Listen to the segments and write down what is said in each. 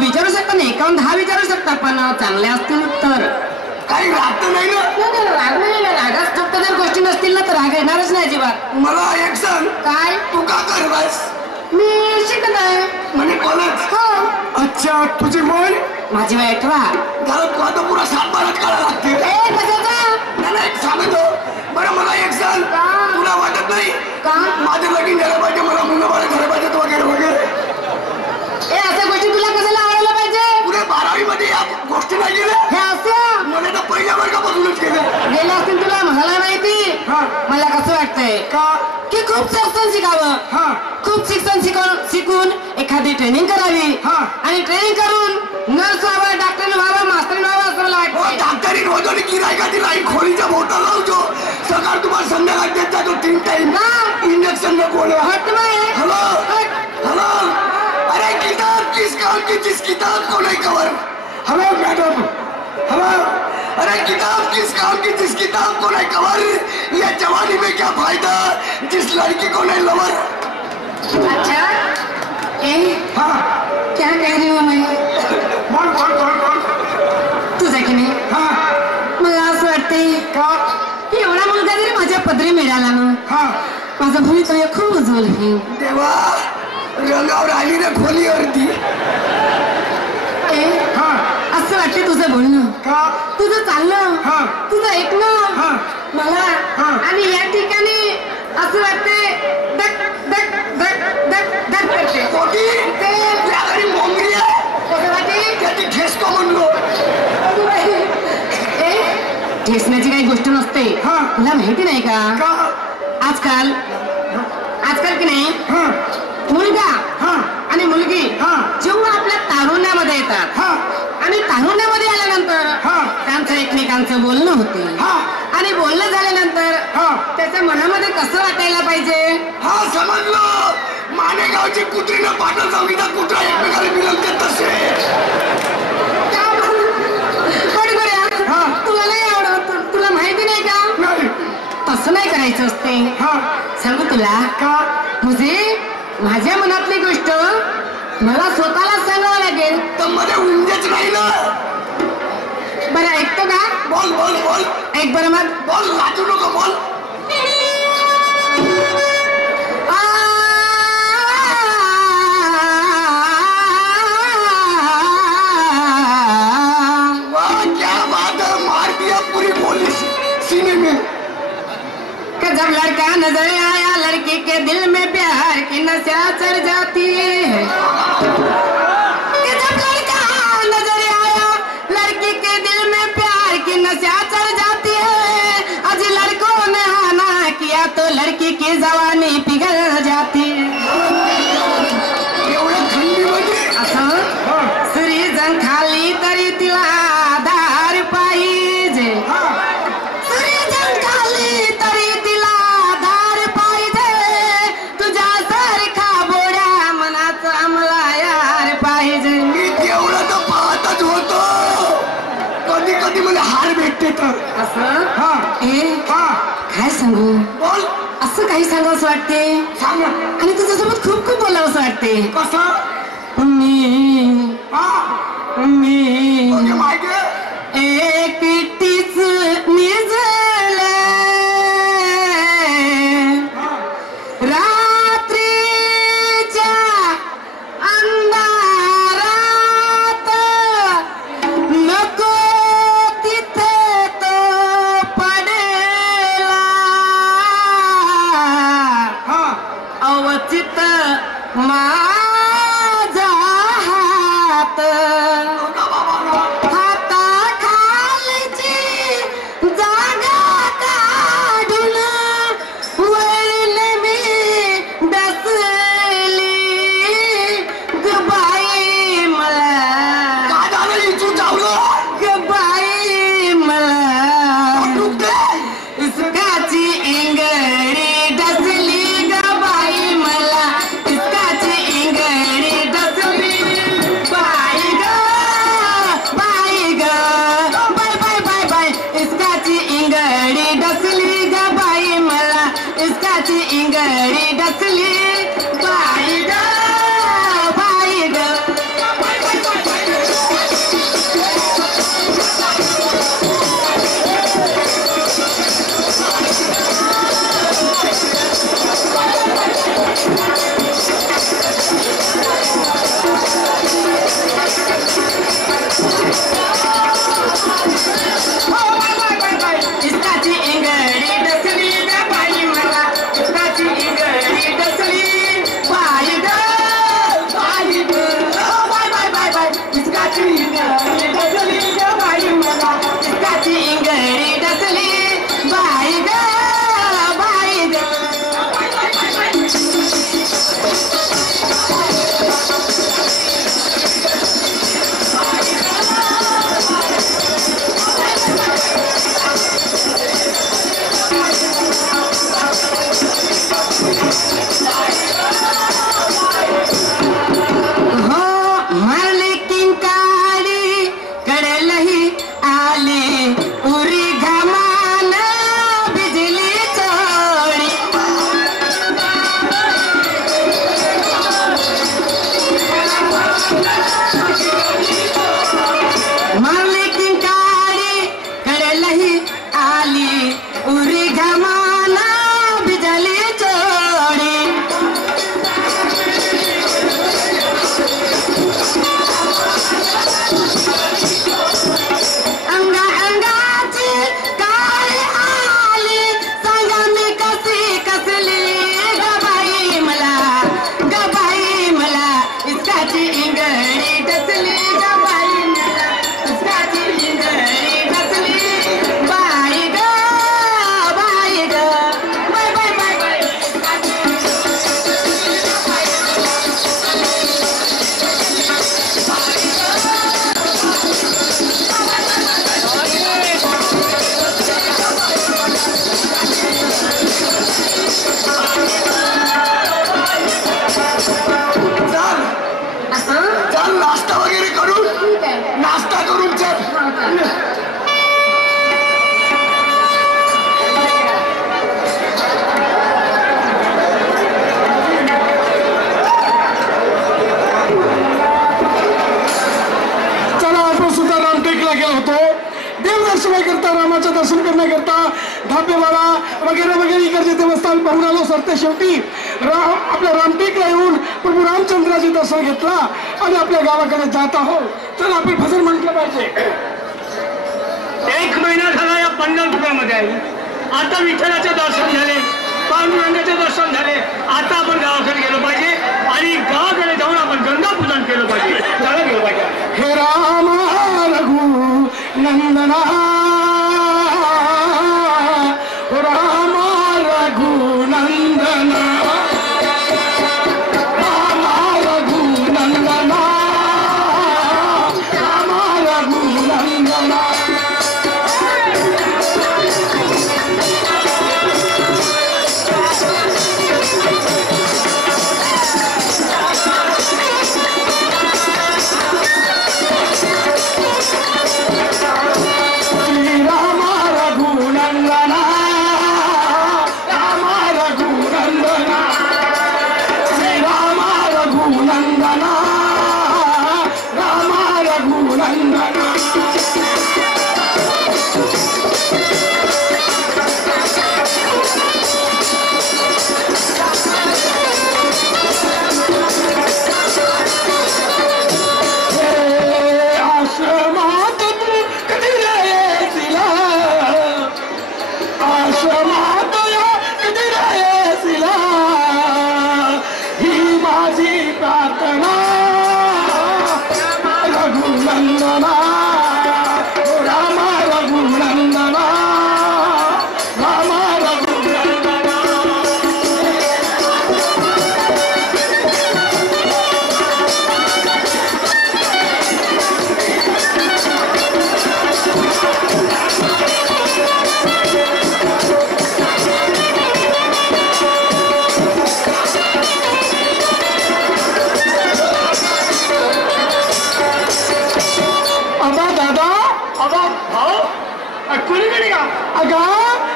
विचारू शकता ना, 1 10 विचारू शकता, पण चांगले असतील तर. काही राहत नाही ना. राग नाही, रागात फक्त जर गोष्टी नसतील ना तर राग येणारच नाही अजिबात. मला एक सांग, काय? तू का करवास? मी शिकत आहे. म्हणजे कॉलेज? हो. अच्छा, तुझी वय? माझी वय 18. घरात तू आता पुरा 7 बारात काढायला लागते. नाही एक सांगतो. बरं मला एक सांग, तुला वाटत नाही का माझं लगीन झालं पाहिजे, मला मुलं बाळ झालं पाहिजे वगैरे वगैरे? अशा गोष्टी तुला कशाला आवडायला पाहिजे? पुढे 12वी मध्ये या गोष्टी नाही गेल्या. हे असं मला तर पहिल्या वर्गापासूनच केलं. गेले असतील तुला मला माहिती. मला कसं वाटतंय का की खूप शिक्षण शिकावं. खूप शिक्षण शिकून एखादी ट्रेनिंग करावी आणि ट्रेनिंग करून नर्स व्हावं, डॉक्टर व्हावं, मास्टर व्हावं असं मला वाटतं. डॉक्टरी रोज आणि गिरायका दिला खोलीचा मोठा लावतो. सकाळ तुम्हाला संध्याकाळ देत जातो 3 टाइम. इंजेक्शन नको. हॅलो हॅलो, अरे किताब किस काम की, जिस किताब को नहीं कवर. Hello madam, hello. अरे किताब किस काम की, जिस किताब को नहीं कवर. ये जवानी में क्या फायदा, जिस लड़की को नहीं लवर. अच्छा क्या कह रही हूँ मैं? बोल. तुझं की नाही मला असं वाटते की एवढा मुलगा जरी माझ्या पदरी मिळाला ना, माझं भवितव्य खूप उज्ज्वल होईल. देवा, रंगावर आली ना खोलीवरती. असं वाटते तुझं बोलणं, तुझं चालणं, तुझं ऐकणं मला. आणि या ठिकाणी असं वाटते धक धक धक धक धक करते. मोंगरी त्याची ठेसतो म्हणलो. ठेसण्याची काही गोष्ट नसते. तुला माहिती नाही का आजकाल की नाही मुलगा आणि मुलगी जेव्हा आपल्या तारुण्यामध्ये येतात आणि तारुण्यामध्ये आल्यानंतर त्यांचं एकमेकांचं बोलणं होते आणि बोलणं झाल्यानंतर त्याच्या मनामध्ये कसं वाटायला पाहिजे. समजलं. मानेगावची कुत्रीनं पाठल जाऊन कुत्रा एकमेकाला मिळवते तसे. तुला नाही आवडत, तुला माहिती नाही का? तसं नाही करायचं असते. सांगू तुला का, म्हणजे माझ्या मनातली गोष्ट मला स्वतःला सांगावं लागेल. तर मध्ये उंजेच नाही ना. बरं ऐकतो का? बोल बोल बोल. ऐक बरं मग. बोल, लाजू नको, बोल. जब लड़का नजर आया लड़की के दिल में प्यार की नशा चढ़ जाती है. जब लड़का नजर आया लड़की के दिल में प्यार की नशा चढ़ जाती है. आज लड़कों ने आना किया तो लड़की की जवानी पिघल जाती है. असं सुरीजन खाली तरी तिला आधार पाहिजे. हार भेटते तर असं काय सांगू. बोल. असं काही सांगावं असं वाटते. सांग. आणि तुझ्यासोबत खूप खूप बोलावं असं वाटते. कसं? मी एकटीच निजले रात्रीच्या अंधारात. नको तिथे तो पडेला अवचित माझा हात. इसकाची दर्शनाकरता, रामाचं दर्शन करण्याकरता धापेवाडा वगैरे वगैरे इकडचे देवस्थान पाहून आलो. सरते शेवटी आपल्या रामटेकला येऊन प्रभू रामचंद्राचे दर्शन घेतला आणि आपल्या गावाकडे जात आहोत. तर आपण भजन म्हटलं पाहिजे. 1 महिना झाला या पंढरपुरामध्ये आहे. आता विठ्ठलाचे दर्शन झाले, पांडुरंगाचे दर्शन झाले. आता आपण गावाकडे गेलो पाहिजे आणि गावाकडे जाऊन आपण गंगा पूजन केलं पाहिजे. त्याला गेलो पाहिजे. हे राम रघु नंदना, राम रघु नंदना, राम रघु नंदना, राम रघु नंदना.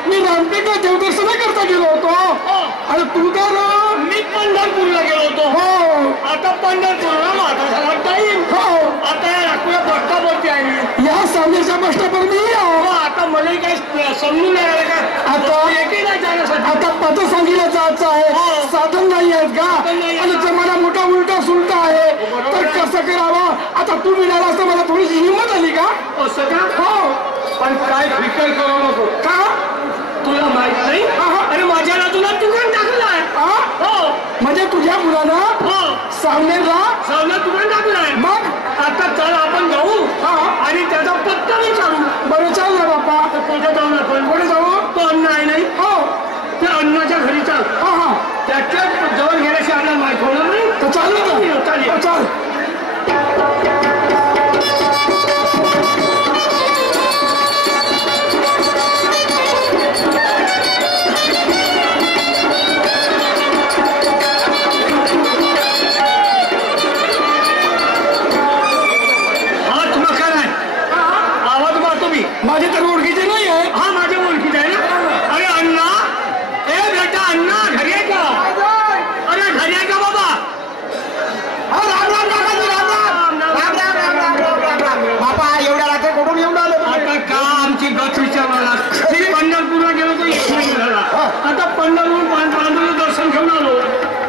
मी रामटेकला देवदर्शन करता गेलो होतो. आणि तू तर मी पंढरपूरला गेलो होतो. हो, आता पंढरपूरला माझा झाला टाईम. हो, आता या नागपूरला बसतावरती आहे मी. या सामनेच्या बसस्टॉपवर मी हो, आता मला काही समजून नाही आलं का आता एके नाही जाण्यासाठी. आता पथसंगीला जायचं आहे. साधन नाही आहेत का? आणि जमाना मोठा उलटा सुलटा आहे. तर कसं करावं? आता तू मिळाला असता मला थोडीशी हिंमत आली का? असं का? हो. पण काय फिकर करू नको. का? तुला माहित नाही? अरे माझ्या तुला दुकान टाकलं आहे. हो, म्हणजे तुझ्या मुलानं हो, सामनेला सावला दुकान टाकलं आहे. मग आता चल आपण जाऊ आणि त्याचा पत्ता विचारू. बरं, चाल ना बाप्पा. कुठे जाऊ आपण? कुठे जाऊ? तो अन्न आहे नाही. हो, त्या अन्नाच्या घरी चाल. हा हा, त्याच्या जवळ गेल्याशी आपल्याला माहित होणार नाही. तर चालेल ना. चालेल. चाल. माझी तर ओळखीचे नाही आहे. हा, माझ्या ओळखीचा आहे ना. अरे अण्णा, ए बेटा अण्णा, घरी आहे का? अरे घरी आहे का बाबा? राम राम काकाजी, राम राम. राम राम राम राम राम राम राम. बापा एवढ्या रात्री कुठून येऊन आलो? आता का आमची गत विचारला. पंढरपूरला गेलो तर 1 महिना झाला. आता पंढरपूर पांडुरंग दर्शन घेऊन आलो.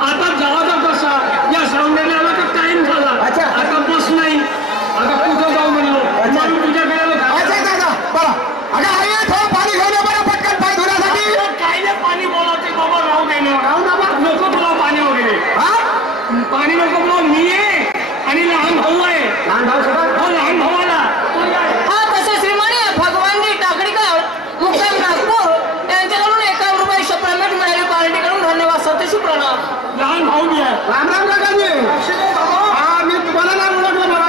आता जावाचा कसा या सावनेला आला तर टाइम झाला. आता बस नाही. आता कुठं जाऊ म्हणलो. म्हणून तुझ्याकडे आलो. पाणी घेऊन ये बरं पटकन पाय धुण्यासाठी. काय नाही पाणी बोलावते बाबा. राहू दे ना. राहू बाबा. नको तुला पाणी वगैरे. पाणी नको बोला. मी आहे आणि लहान भाऊ आहे. लहान भाऊ सुद्धा. हो, लहान भावाला. हा, तसे श्रीमाने भगवानजी टाकडीकर मुक्काम नागपूर यांच्याकडून 51 रुपये पेमेंट मिळाले. पार्टीकडून धन्यवाद. सतीशी प्रणाम. लहान भाऊ मी आहे. राम राम काकाजी. हा, मी तुम्हाला नाही ओळखलं बाबा.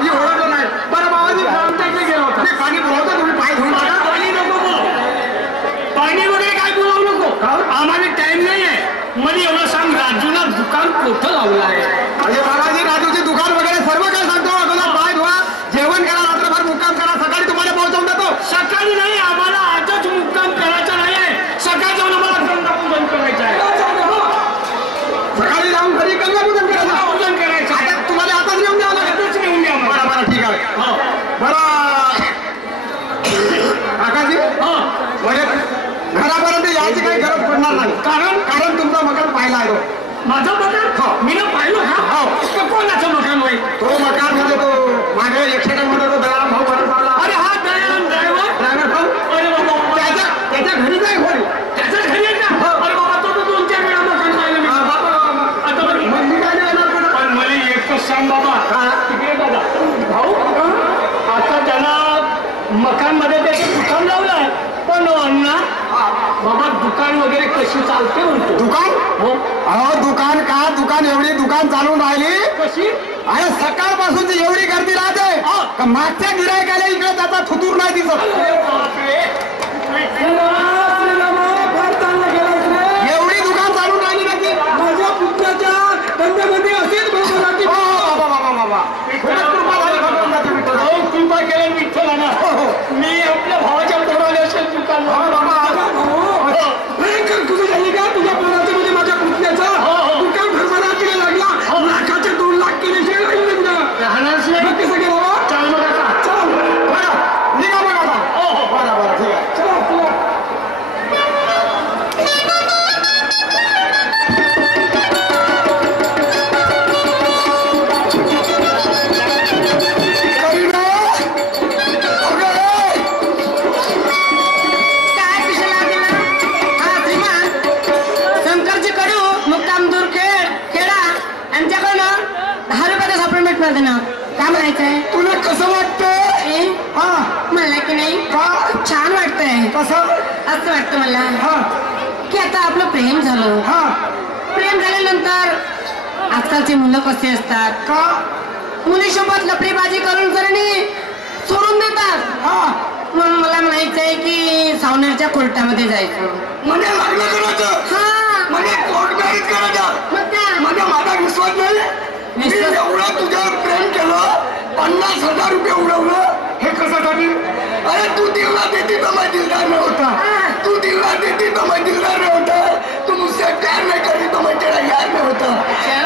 मी ओळखलं नाही. बरं बाबाजी, आमच्याकडे गेलो होता. पाणी बोलवतो तुम्ही पाय धुवून टाका. पाणी नको बोल. पाणी वगैरे काय बोलावू नको. आम्हाला टाइम नाही आहे. मला एवढं सांग, राजूला दुकान कुठं लावलं आहे? अरे बाबाजी, राजूचे दुकान वगैरे सर्व काय सांगतो. अगोदर पाय धुवा, जेवण करा, रात्रभर मुक्काम करा, सकाळी तुम्हाला पोहोचवून देतो. सकाळी नाही, आम्हाला आजच मुक्काम करायचा नाही आहे. सकाळी जाऊन आम्हाला गंगापूजन करायचं आहे. सकाळी जाऊन घरी गंगापूजन करायचं. पूजन करायचं आहे. तुम्हाला आताच घेऊन द्यावं लागेल. आजच घेऊन द्या मला. बरं बरं, माझं मकान मी ना पाहिलं का तर कोणाचं मकान होईल तो मकान म्हणजे तो मागे एक्सिडेंट मध्ये तो दयाराम भाऊ परत आला. अरे हा ड्रायव्हर भाऊ अरे बाबा त्याच्या घरी काय खोली त्याच्याच घरी आहे का अरे बाबा तो 2-4 वेळा मकान पाहिलं मी आता बरं मग मी काय नाही येणार पुढं. पण मला एकच सांग बाबा तिकडे बघा भाऊ आता त्याला मकान मध्ये त्याचं दुकान लावलंय पण अण्णा बाबा दुकान वगैरे कशी चालते म्हणतो दुकान हो अहो दुकान का दुकान एवढी दुकान चालून राहिली कशी अरे सकाळपासून एवढी गर्दी राहते का मागच्या गिरायकाला इकडे त्याचा थुतूर नाही दिसत. अरे बापरे एवढी दुकान चालून राहिली ना की माझ्या पुत्राच्या धंद्यामध्ये असेच कृपा केलं विठ्ठलाना मी आपल्या भावाच्या पोराला असेल दुकान तुझं झाली का तुझ्या पोराचं म्हणजे माझ्या पुतण्याचा दुकान भरभरा तिला लागला लाखाचे 2 लाख केल्याशिवाय राहील नाही तुझ्या राहणार मग कसं केलं बाबा? चाल बघा का चल बरं निघा बघा आता. बरं बरं ठीक आहे चला चला. काय पिशा लागेल हा श्रीमान शंकरजी कडू मुक्काम दूर खेडा यांच्याकडनं 10 रुपयाचा सप्लिमेंट मध्ये ना काय म्हणायचंय तुला कसं वाटतं ए, हा मला की नाही का खूप छान वाटतंय कसं असं वाटतं मला हा की आता आपलं प्रेम झालं हा प्रेम झाल्यानंतर आजकालची मुलं कशी असतात का मुलीसोबत लफडेबाजी करून करणे सोडून देतात हा म्हणून मला म्हणायचंय की सावनेरच्या कोर्टामध्ये जायचं म्हणजे लग्न करायचं हा म्हणजे कोर्ट मॅरेज करायचं मग काय? म्हणजे माझा विश्वास नाही मी विश्वास- एवढं तुझ्यावर प्रेम केलं 50,000 रुपये उडवलं हे कशासाठी अरे तू दिलना देती तो मैं दिलदार नहीं होता तू दिलना देती तो मैं दिलदार नहीं होता तू मुझसे प्यार नहीं करती तो मैं तेरा यार नहीं होता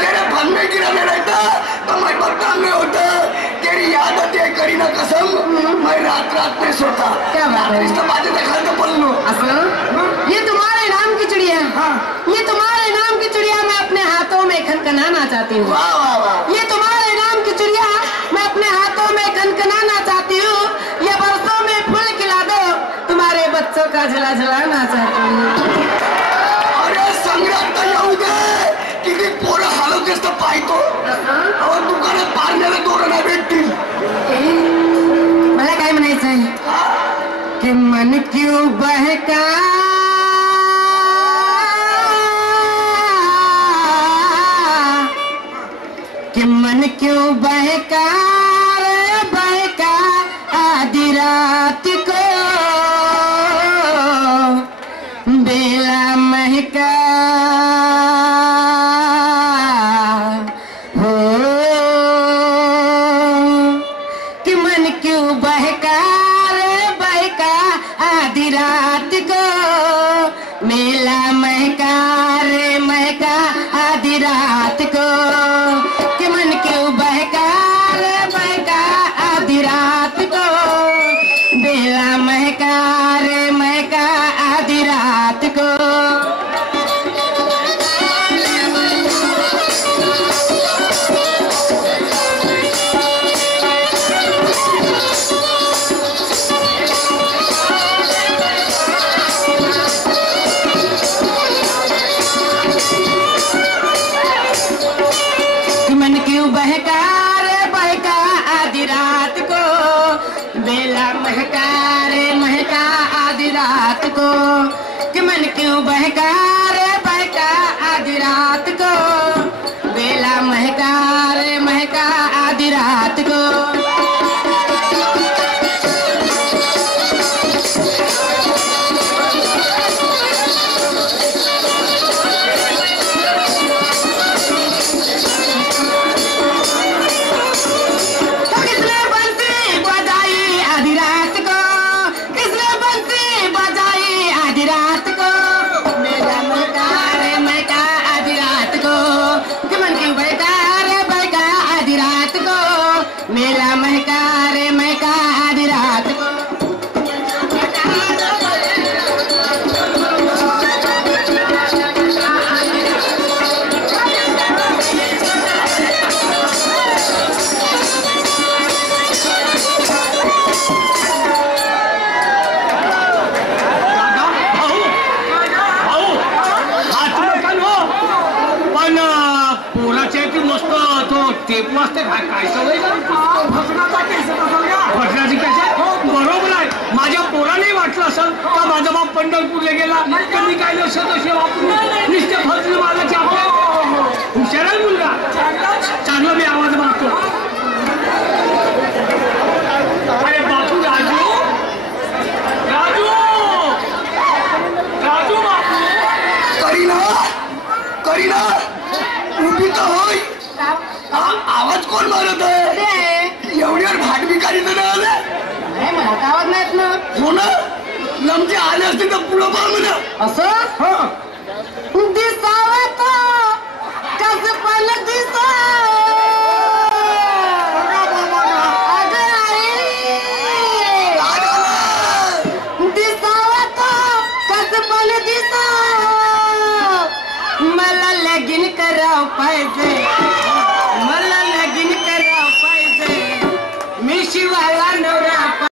तेरे फन में गिरा नहीं रहता तो मैं बदनाम नहीं होता तेरी याद आती है करीना कसम मैं रात रात में सोता क्या बात है? इसका बातें दिखा तो बोल लो असं ये तुम्हारे नाम की चिड़िया ये तुम्हारे नाम की चिड़िया मैं अपने हाथों में खनखनाना चाहती हूँ वाह वाह वाह ये तुम्हारे नाम की चिड़िया मैं अपने हाथों में खनखनाना चाहती हूँ ये बरसों में फूल खिला दो तुम्हारे बच्चों का झला झलाना चाहती हूँ अरे संग्राम येऊ दे किती पोरं हलवतेस तर पाहतो अहो दुकानात पारण्याला तोरण भेटतील मला काय म्हणायचंय कि मन क्यों बहका कि मन क्यों बहका रे बहका आधी रात को बेला महका हो कि मन क्यों बहका रे बहका आधी रात को मेला महका रे महका आधी रात को कि मन क्यों बहका रे बहका आधी रात को बेला महका रे महका आधी रात को कि मन क्यों बहका रे बहका आधी रात को बेला महका रे महका आधी रात को कि मन क्यों बहका रे बहका आधी रात को बेला महका रे महका आधी रात को किसने बंसी बजाई आधी रात को किसने बंसी बजाई आधी रात को मेरा महका रे महका आधी रात टेप वाजते काय सवय भजनाचा केस असेल का? भजनाची कशा बरोबर आहे. माझ्या पोराने वाटलं असेल का माझा बाप पंढरपूरला गेला कधी काय सदस्य वापरून नुसते भजन मालाचे आपल्या हुशार आहे मुलगा. चांगला मी आवाज मारतो. अरे बापू राजू राजू राजू बापू करीना उभी तर होय. आवाज कोण मारत आहे? एवढ्यावर भाट भिकारी तर नाही आले. नाही मला तर आवाज नाहीत ना. हो ना लमचे आले असते तर पुढं पाहा म्हणा. असं दिसावा तो कस पण दिसा. अगं आई दिसावा तो कस पण दिसा. मला लगीन करावं पाहिजे.